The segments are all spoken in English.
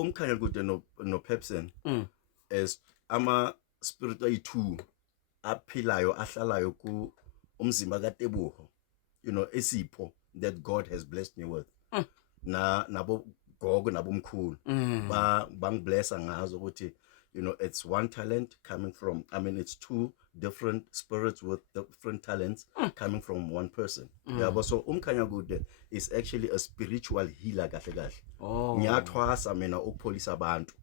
umkhanya kude no Pepsin is ama spirit ayi2 aphilayo ahlalayo ku umzimba kaTebuho, esipho that God has blessed me with. Nabo gogo nabomkhulu bangblessa ngazo ukuthi it's one talent coming from, it's two different spirits with different talents coming from one person. So umkhanya kude is actually a spiritual healer kahle kahle. Ngiyathwasa mina ukupholisa abantu.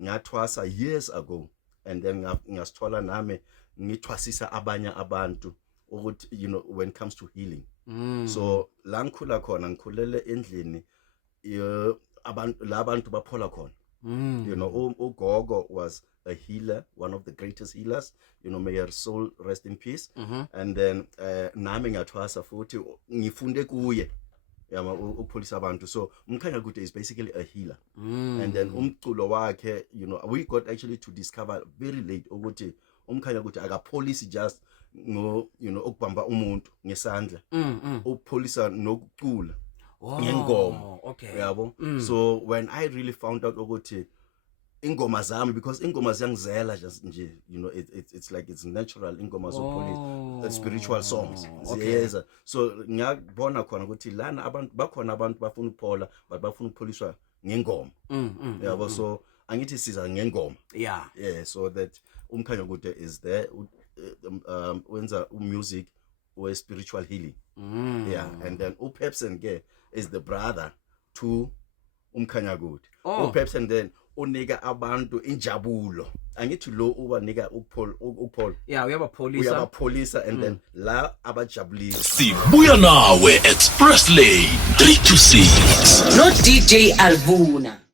Ngiyathwasa years ago, and then ngasithola nami ngithwasisa abanye abantu ukuthi when it comes to healing. So la ngikhula khona ngikhulele endlini abantu baphola khona. Ugogo was a healer, one of the greatest healers. May her soul rest in peace. And then nami ngathwasa futhi ngifunde kuye ukupholisa abantu. So umkhanya kude is basically a healer. And then umculo wakhe, we got actually to discover very late ukuthi umkhanya kude akapholisi just ukubamba umuntu ngesandla, ukupholisa nokucula ngengoma. Yabo. So when I really found out ukuthi ingoma zami, because ingoma ziyangizela just nje, it's like it's natural, ingoma zopolice, spiritual songs. So ngiyabona khona ukuthi lana abantu bakhona abantu bafuna ukuphola but bafuna ukupholiswa ngengoma. Yabo. So angithi siza ngengoma. So that umkhanya kude is there wenza music or spiritual healing. And then uPepsin ke is the brother to umkhanya kude. uPepsin then unika abantu injabulo. Angithi lo ubanika uPaul. Uyabapholisa and then la abajabulisa. Sibuya nawe Express Lane 326. No DJ Alvuna.